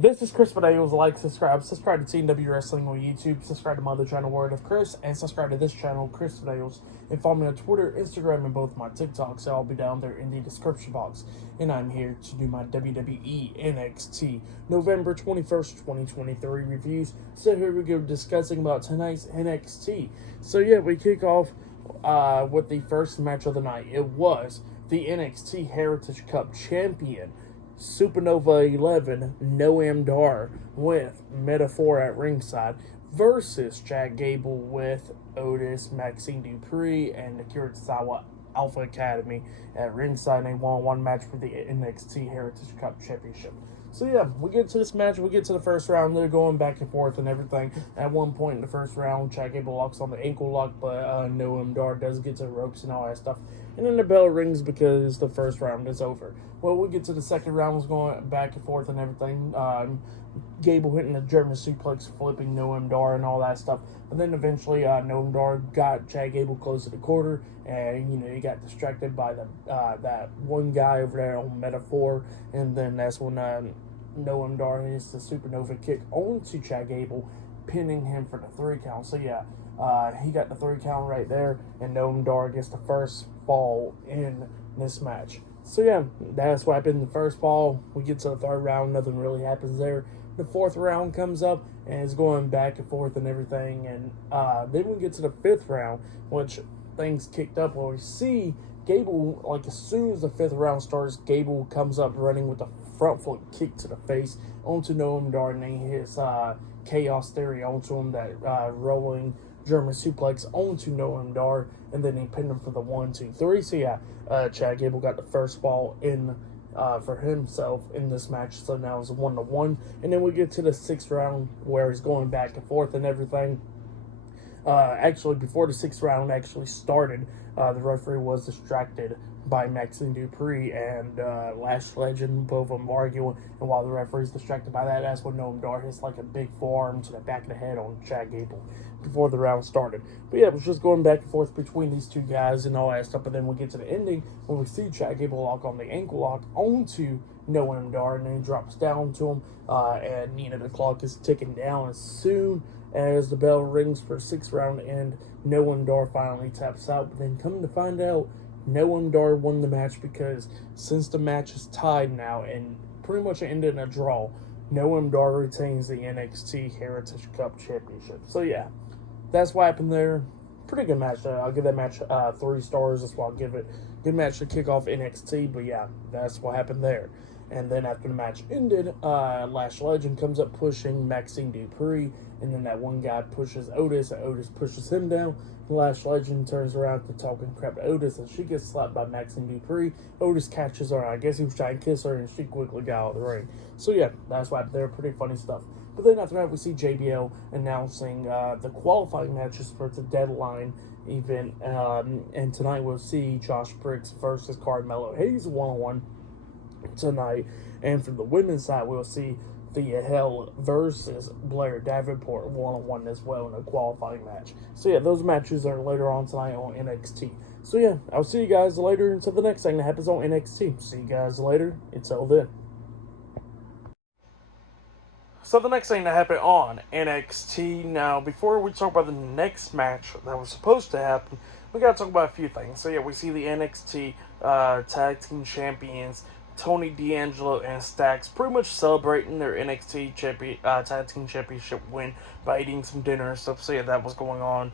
This is Chris Videos. Like, subscribe to TNW Wrestling on YouTube, subscribe to my other channel, Word of Chris, and subscribe to this channel, Chris Videos, and follow me on Twitter, Instagram, and both my TikToks. So I'll be down there in the description box. And I'm here to do my WWE NXT November 21st, 2023 reviews. So here we go, discussing about tonight's NXT. So yeah, we kick off with the first match of the night. It was the NXT Heritage Cup champion, Supernova 11, Noam Dar with Metaphor at ringside versus Chad Gable with Otis, Maxine Dupree, and Akira Tozawa Alpha Academy at ringside in a one-on-one match for the NXT Heritage Cup Championship. So yeah, we get to this match, we get to the first round, they're going back and forth and everything. At one point in the first round, Chad Gable locks on the ankle lock, but Noam Dar does get to the ropes and all that stuff. And then the bell rings because the first round is over. Well, we get to the second round, was going back and forth and everything. Gable hitting the German suplex, flipping Noam Dar and all that stuff. And then eventually Noam Dar got Chad Gable close to the quarter, and he got distracted by the that one guy over there on Metaphor, and then that's when Noam Dar hits the Supernova kick onto Chad Gable, pinning him for the 3 count. So yeah, he got the 3 count right there, and Noam Dar gets the first fall in this match. So yeah, that's what happened in the first fall. We get to the third round, nothing really happens there. The fourth round comes up, and it's going back and forth and everything. And then we get to the fifth round, which things kicked up where we see Gable, like as soon as the fifth round starts, Gable comes up running with a front foot kick to the face onto Noam Dar, and then he hits Chaos Theory onto him, that rolling German suplex onto Noam Dar, and then he pinned him for the 1, 2, 3. So yeah, Chad Gable got the first fall in for himself in this match. So now it's a 1-1, and then we get to the sixth round where he's going back and forth and everything. Actually, before the sixth round actually started, the referee was distracted by Maxine Dupree and Lash Legend, both of them arguing, and while the referee's distracted by that, that's when Noam Dar hits like a big forearm to the back of the head on Chad Gable before the round started. But yeah, it was just going back and forth between these two guys and all that stuff, but then we get to the ending when we see Chad Gable lock on the ankle lock onto Noam Dar, and then he drops down to him, and the clock is ticking down. As soon as the bell rings for 6th round end, Noam Dar finally taps out, but then come to find out, Noam Dar won the match because since the match is tied now and pretty much ended in a draw, Noam Dar retains the NXT Heritage Cup Championship. So yeah, that's what happened there. Pretty good match. I'll give that match 3 stars. That's why I'll give it. Good match to kick off NXT, but yeah, that's what happened there. And then after the match ended, Lash Legend comes up pushing Maxine Dupree, and then that one guy pushes Otis, and Otis pushes him down. Lash Legend turns around to talking crap to Otis, and she gets slapped by Maxine Dupree. Otis catches her. I guess he was trying to kiss her, and she quickly got out of the ring. So yeah, that's why they're pretty funny stuff. But then after that, we see JBL announcing the qualifying matches for the Deadline event. And tonight we'll see Josh Briggs versus Carmelo Hayes 1-on-1 tonight. And from the women's side, we'll see Thea Hell versus Blair Davenport 1-on-1 as well in a qualifying match. So yeah, those matches are later on tonight on NXT. So yeah, I'll see you guys later until the next thing that happens on NXT. See you guys later. Until then. So the next thing that happened on NXT, now before we talk about the next match that was supposed to happen, we gotta talk about a few things. So yeah, we see the NXT Tag Team Champions, Tony D'Angelo and Stacks, pretty much celebrating their NXT Tag Team Championship win by eating some dinner and stuff. So yeah, that was going on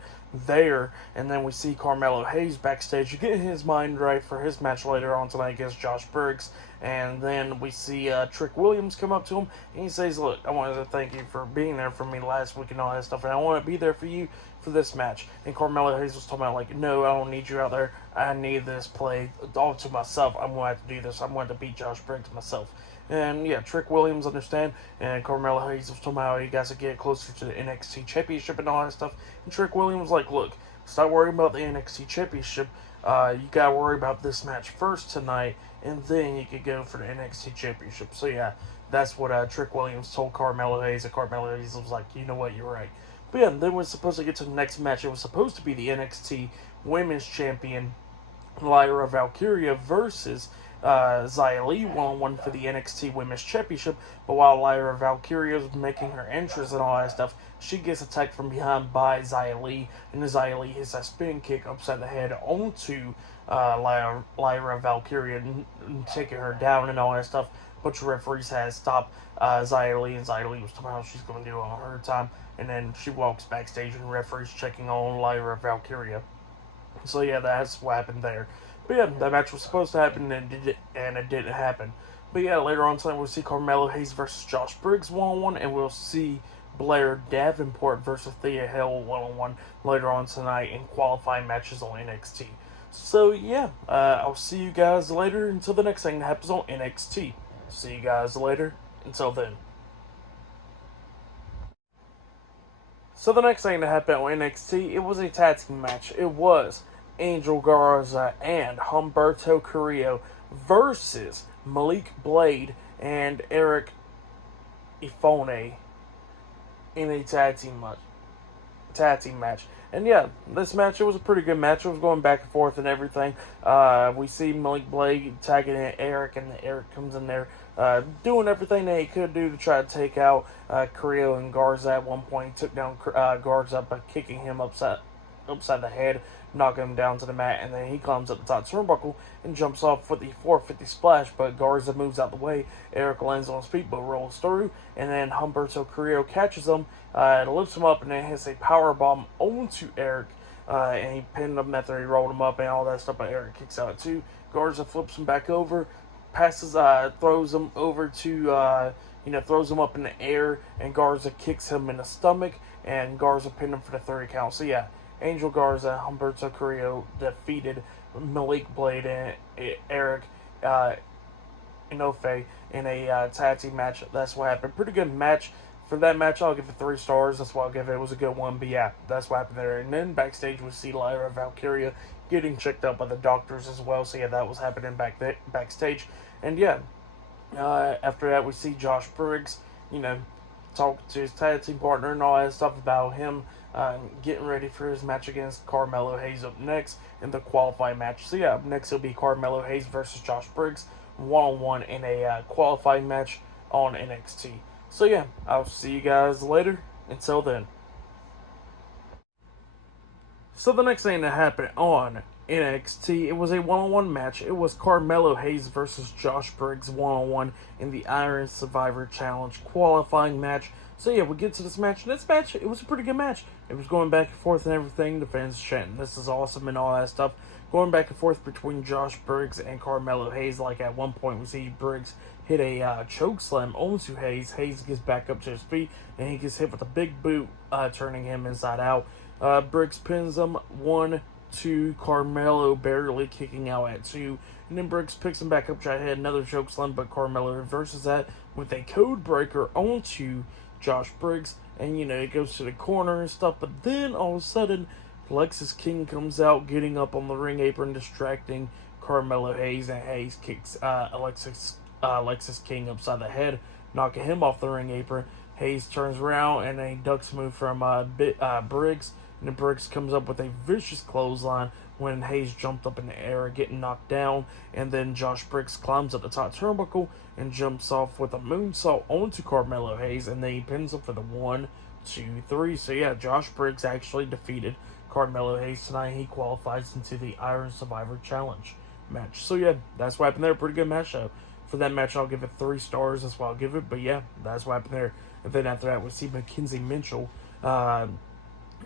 there. And then we see Carmelo Hayes backstage getting his mind right for his match later on tonight against Josh Briggs. And then we see Trick Williams come up to him, and he says, look, I wanted to thank you for being there for me last week and all that stuff, and I want to be there for you for this match. And Carmelo Hayes was talking about, like, no, I don't need you out there. I need this play all to myself. I'm going to have to do this. I'm going to beat Josh Briggs myself. And yeah, Trick Williams understand, and Carmelo Hayes was talking about how you guys to get closer to the NXT Championship and all that stuff. And Trick Williams was like, look, stop worrying about the NXT Championship. You got to worry about this match first tonight, and then you could go for the NXT Championship. So yeah, that's what Trick Williams told Carmelo Hayes, and Carmelo Hayes was like, you know what, you're right. But yeah, then we're supposed to get to the next match. It was supposed to be the NXT Women's Champion, Lyra Valkyria versus Xia Li one-on-one for the NXT Women's Championship. But while Lyra Valkyria is making her entrance and all that stuff, she gets attacked from behind by Xia Li, and Xia Li hits a spin kick upside the head onto Lyra Valkyria, taking her down and all that stuff. But the referees had stopped Xia Li, and Xia Li was talking about how she's going to do it on her time. And then she walks backstage, and the referee's checking on Lyra Valkyria. So yeah, that's what happened there. But yeah, that match was supposed to happen, and it didn't happen. But yeah, later on tonight we'll see Carmelo Hayes versus Josh Briggs one-on-one, and we'll see Blair Davenport versus Thea Hale one-on-one later on tonight in qualifying matches on NXT. So yeah, I'll see you guys later until the next thing that happens on NXT. See you guys later. Until then. So the next thing that happened on NXT, it was a tag team match. It was Angel Garza and Humberto Carrillo versus Malik Blade and Eric Ifone in a tag team match. And yeah, this match, it was a pretty good match. It was going back and forth and everything. We see Malik Blade tagging in Eric, and Eric comes in there doing everything that he could do to try to take out Carrillo and Garza. At one point, he took down Garza by kicking him upside the head, knocking him down to the mat, and then he climbs up the top turnbuckle and jumps off with the 450 splash, but Garza moves out the way. Eric lands on his feet but rolls through, and then Humberto Carrillo catches him, lifts him up, and then hits a power bomb onto Eric, and he pinned him after he rolled him up and all that stuff, but Eric kicks out too. Garza flips him back over, throws him over to, throws him up in the air, and Garza kicks him in the stomach, and Garza pinned him for the 30 count. So yeah, Angel Garza, Humberto Carrillo defeated Malik Blade and Eric Inoue in a tag team match. That's what happened. Pretty good match. For that match, I'll give it 3 stars. That's what I'll give it. It was a good one. But yeah, that's what happened there. And then backstage, we see Lyra Valkyria getting checked out by the doctors as well. So yeah, that was happening backstage. And yeah, after that, we see Josh Briggs, talk to his tag team partner and all that stuff about him getting ready for his match against Carmelo Hayes up next in the qualifying match. So yeah, up next it'll be Carmelo Hayes versus Josh Briggs one-on-one in a qualifying match on NXT. So yeah, I'll see you guys later. Until then. So the next thing that happened on NXT, it was a one-on-one match. It was Carmelo Hayes versus Josh Briggs one-on-one in the Iron Survivor Challenge qualifying match. So yeah, we get to this match, and this match, it was a pretty good match. It was going back and forth and everything. The fans chanting, "This is awesome," and all that stuff. Going back and forth between Josh Briggs and Carmelo Hayes. Like at one point, we see Briggs hit a choke slam onto Hayes. Hayes gets back up to his feet, and he gets hit with a big boot, turning him inside out. Briggs pins him 1, 2, Carmelo barely kicking out at 2, and then Briggs picks him back up, try to hit another chokeslam, but Carmelo reverses that with a code breaker onto Josh Briggs, and it goes to the corner and stuff, but then all of a sudden Lexis King comes out, getting up on the ring apron, distracting Carmelo Hayes, and Hayes kicks Lexis King upside the head, knocking him off the ring apron. Hayes turns around and a ducks move from Briggs, and then Briggs comes up with a vicious clothesline when Hayes jumped up in the air, getting knocked down, and then Josh Briggs climbs up the top turnbuckle and jumps off with a moonsault onto Carmelo Hayes, and then he pins him for the 1, 2, 3. So yeah, Josh Briggs actually defeated Carmelo Hayes tonight. He qualifies into the Iron Survivor Challenge match. So yeah, that's what happened there. Pretty good match though. For that match, I'll give it 3 stars. That's what I'll give it. But yeah, that's what happened there. And then after that, we see Mackenzie Mitchell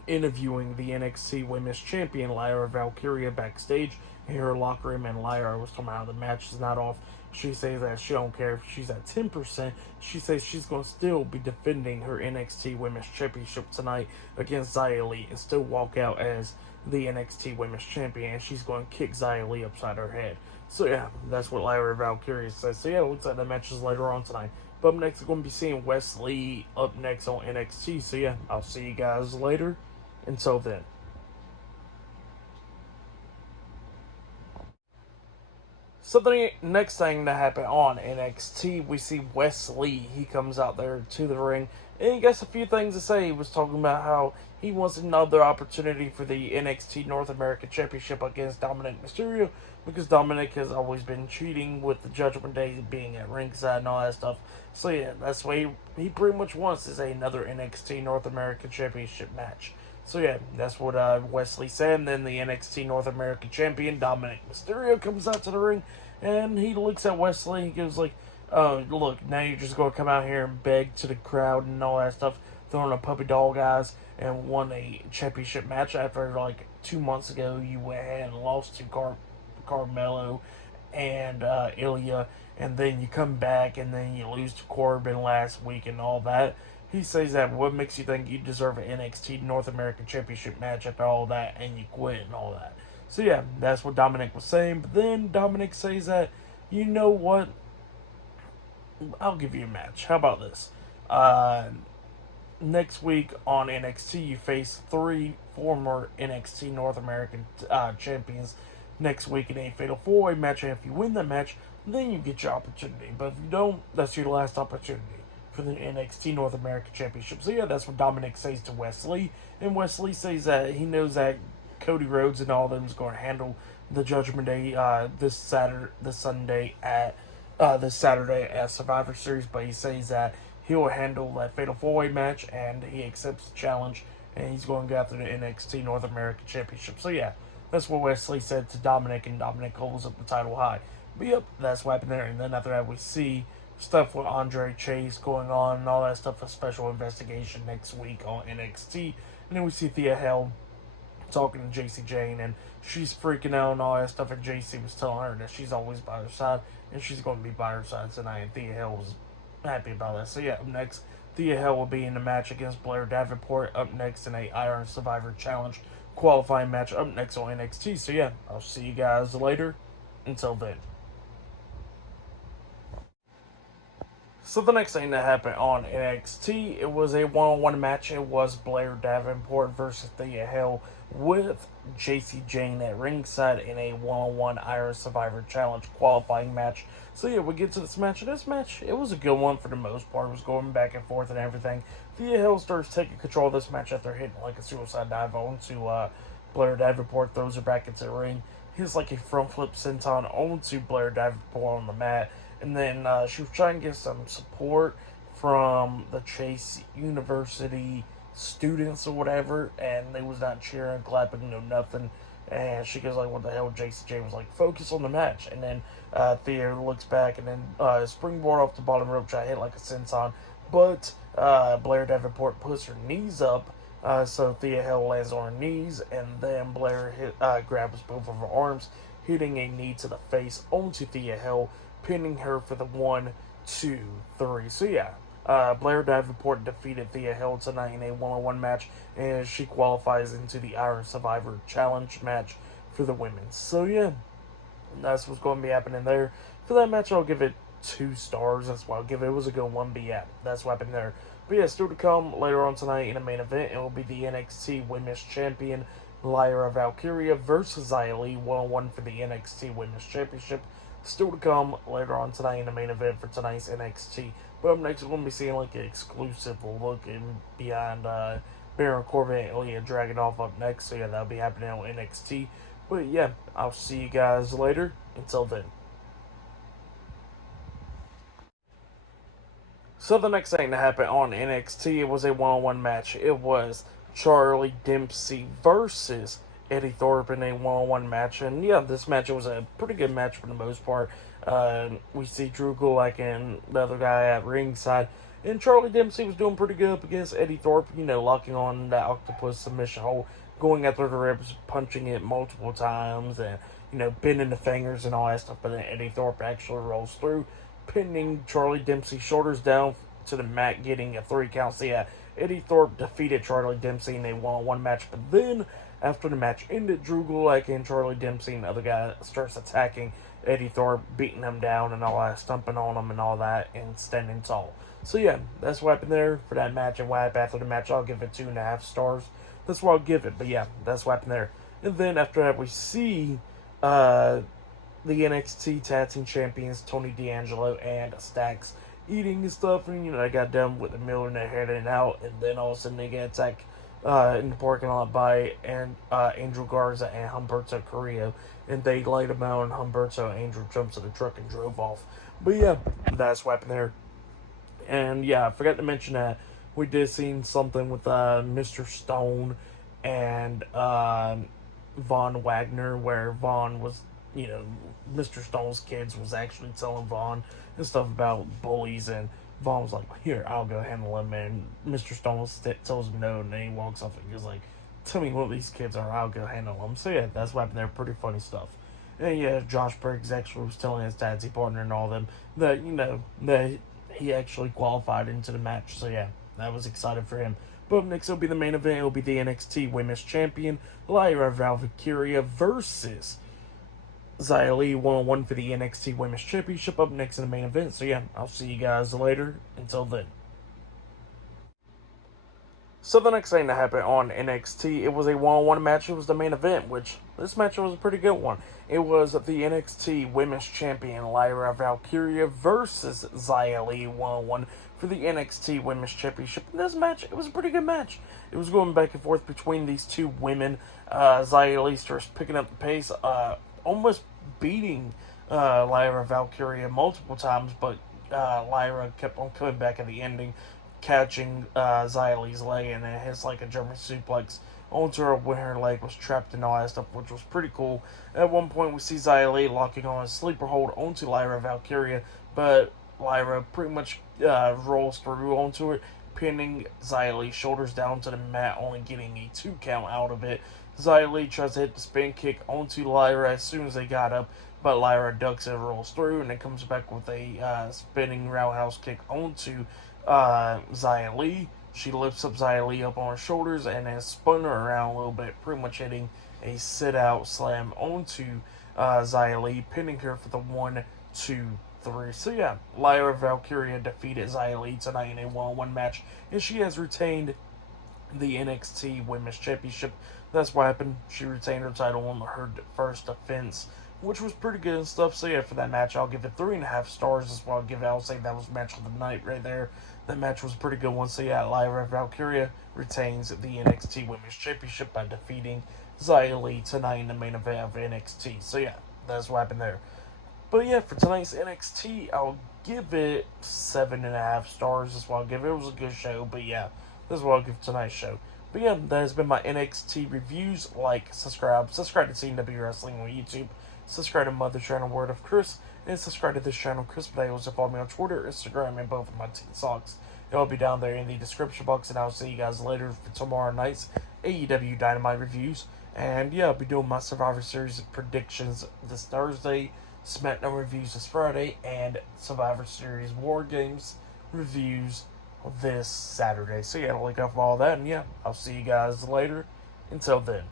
interviewing the NXT Women's Champion, Lyra Valkyria, backstage in her locker room. And Lyra was talking about how the match is not off. She says that she don't care if she's at 10%. She says she's going to still be defending her NXT Women's Championship tonight against Xia Li and still walk out as the NXT Women's Champion. And she's going to kick Xia Li upside her head. So yeah, that's what Lyra Valkyria says. So yeah, it looks like the match is later on tonight. But up next, we're going to be seeing Wes Lee up next on NXT. So yeah, I'll see you guys later. Until then. So the next thing that happened on NXT, we see Wes Lee. He comes out there to the ring and he got a few things to say. He was talking about how he wants another opportunity for the NXT North American Championship against Dominic Mysterio, because Dominic has always been cheating with the Judgment Day being at ringside and all that stuff. So yeah, that's what he pretty much wants, is another NXT North American Championship match. So yeah, that's what Wesley said. And then the NXT North American Champion, Dominic Mysterio, comes out to the ring, and he looks at Wesley. He goes like, "Oh, look, now you're just going to come out here and beg to the crowd and all that stuff, throwing a puppy dog eyes, and won a championship match after like 2 months ago you went ahead and lost to Carmelo and Ilya, and then you come back and then you lose to Corbin last week and all that." He says that, "What makes you think you deserve an NXT North American Championship match after all that, and you quit and all that?" So yeah, that's what Dominic was saying. But then Dominic says that, "You know what? I'll give you a match. How about this? Next week on NXT, you face 3 former NXT North American champions next week in a fatal 4-way match. And if you win that match, then you get your opportunity. But if you don't, that's your last opportunity for the NXT North American Championship." So yeah, that's what Dominic says to Wesley. And Wesley says that he knows that Cody Rhodes and all of them is going to handle the Judgment Day this Saturday at Survivor Series. But he says that he will handle that fatal 4-way match, and he accepts the challenge, and he's going to go after the NXT North American Championship. So yeah, that's what Wesley said to Dominic, and Dominic holds up the title high. But yep, that's what happened there. And then after that, we see stuff with Andre Chase going on and all that stuff, a special investigation next week on NXT. And then we see Thea Hale talking to JC Jane, and she's freaking out and all that stuff, and JC was telling her that she's always by her side, and she's going to be by her side tonight, and Thea Hale was happy about that. So yeah, up next, Thea Hale will be in the match against Blair Davenport, up next in a Iron Survivor Challenge qualifying match, up next on NXT. So yeah, I'll see you guys later. Until then. So the next thing that happened on NXT, it was a one-on-one match. It was Blair Davenport versus Thea Hale with JC Jane at ringside in a one-on-one Iron Survivor Challenge qualifying match. So yeah, we get to this match. And this match, it was a good one for the most part. It was going back and forth and everything. Thea Hale starts taking control of this match after hitting like a suicide dive onto Blair Davenport, throws her back into the ring. Hits like a front flip senton onto Blair Davenport on the mat. And then she was trying to get some support from the Chase University students or whatever, and they was not cheering, clapping, no nothing. And she goes like, "What the hell?" JC J was like, "Focus on the match." And then Thea looks back and then springboard off the bottom rope, try to hit like a senton. But Blair Davenport puts her knees up, so Thea Hale lands on her knees, and then Blair grabs both of her arms, hitting a knee to the face onto Thea Hale, pinning her for the 1, 2, 3. So yeah, Blair Davenport defeated Thea Hale tonight in a one-on-one match, and she qualifies into the Iron Survivor Challenge match for the women. So yeah, that's what's going to be happening there. For that match, I'll give it 2 stars. That's why I'll give it. It was a good one, but yeah, that's what happened there. But yeah, still to come later on tonight in the main event, it will be the NXT Women's Champion Lyra Valkyria versus Xia Li, one-on-one for the NXT Women's Championship. Still to come later on tonight in the main event for tonight's NXT. But up next, we're going to be seeing like an exclusive look in behind Baron Corbin and Ilya Dragunov up next. So yeah, that'll be happening on NXT. But yeah, I'll see you guys later. Until then. So the next thing that happened on NXT, it was a one-on-one match. It was Charlie Dempsey versus Eddie Thorpe in a one-on-one match. And yeah, this match was a pretty good match for the most part. We see Drew Gulak and the other guy at ringside. And Charlie Dempsey was doing pretty good up against Eddie Thorpe, locking on that octopus submission hold, going after the ribs, punching it multiple times, and, bending the fingers and all that stuff. But then Eddie Thorpe actually rolls through, pinning Charlie Dempsey's shoulders down to the mat, getting a 3 count. So yeah, Eddie Thorpe defeated Charlie Dempsey in a one-on-one match. But then, after the match ended, Drew Gulak and Charlie Dempsey and the other guy starts attacking Eddie Thorpe, beating him down and all that, stumping on him and all that, and standing tall. So yeah, that's what happened there for that match. And what happened after the match, I'll give it 2.5 stars. That's what I'll give it. But yeah, that's what happened there. And then after that, we see the NXT Tag Team Champions Tony D'Angelo and Stacks eating and stuff, and they got done with the meal and they're heading out, and then all of a sudden they get attacked in the parking lot by Angel Garza and Humberto Carrillo, and they laid him out, and Humberto Angel jumps in the truck and drove off. But yeah, that's what happened there. And yeah, I forgot to mention that we did see something with Mr. Stone and Von Wagner, where Von was, Mr. Stone's kids was actually telling Von and stuff about bullies, and Von was like, "Here, I'll go handle him," and Mr. Stone tells him no, and then he walks off and he's like, "Tell me what these kids are, I'll go handle them." So yeah, that's what happened there. Pretty funny stuff. And yeah, Josh Briggs actually was telling his taxi partner and all them that, that he actually qualified into the match. So yeah, that was exciting for him. But up next will be the main event. It will be the NXT Women's Champion, Lyra Valkyria versus Xia Li 1-on-1 for the NXT Women's Championship up next in the main event. So yeah, I'll see you guys later. Until then. So the next thing that happened on NXT, it was a one-on-one match. It was the main event, which this match was a pretty good one. It was the NXT Women's Champion Lyra Valkyria versus Xia Li 1-on-1 for the NXT Women's Championship. In this match, it was a pretty good match. It was going back and forth between these two women. Xia Li starts picking up the pace, almost beating Lyra Valkyria multiple times, but Lyra kept on coming back at the ending, catching Xia Li's leg, and it hits like a German suplex onto her when her leg was trapped and all that stuff, which was pretty cool. At one point, we see Xia Li locking on a sleeper hold onto Lyra Valkyria, but Lyra pretty much rolls through onto it, pinning Xia Li's shoulders down to the mat, only getting a 2 count out of it. Xia Li tries to hit the spin kick onto Lyra as soon as they got up, but Lyra ducks and rolls through, and it comes back with a spinning roundhouse kick onto Xia Li. She lifts up Xia Li up on her shoulders and then spun her around a little bit, pretty much hitting a sit-out slam onto Xia Li, pinning her for the 1, 2, 3. So yeah, Lyra Valkyria defeated Xia Li tonight in a one-on-one match, and she has retained the NXT Women's Championship. That's what happened. She retained her title on her first defense, which was pretty good and stuff. So yeah, for that match, I'll give it 3.5 stars. That's what I'll say that was match of the night right there. That match was a pretty good one. So yeah, Lyra Valkyria retains the NXT Women's Championship by defeating Xia Li tonight in the main event of NXT. So yeah, that's what happened there. But yeah, for tonight's NXT, I'll give it 7.5 stars. That's what I'll give it. It was a good show, but yeah, that's what I'll give tonight's show. But yeah, that has been my NXT reviews. Like, subscribe to CW Wrestling on YouTube. Subscribe to my other channel, Word of Chris, and subscribe to this channel, Chris Videos, and follow me on Twitter, Instagram, and both of my TikToks. It'll be down there in the description box, and I'll see you guys later for tomorrow night's AEW Dynamite reviews. And yeah, I'll be doing my Survivor Series predictions this Thursday, SmackDown reviews this Friday, and Survivor Series War Games reviews this Saturday. So yeah, look out for all that, and yeah, I'll see you guys later. Until then.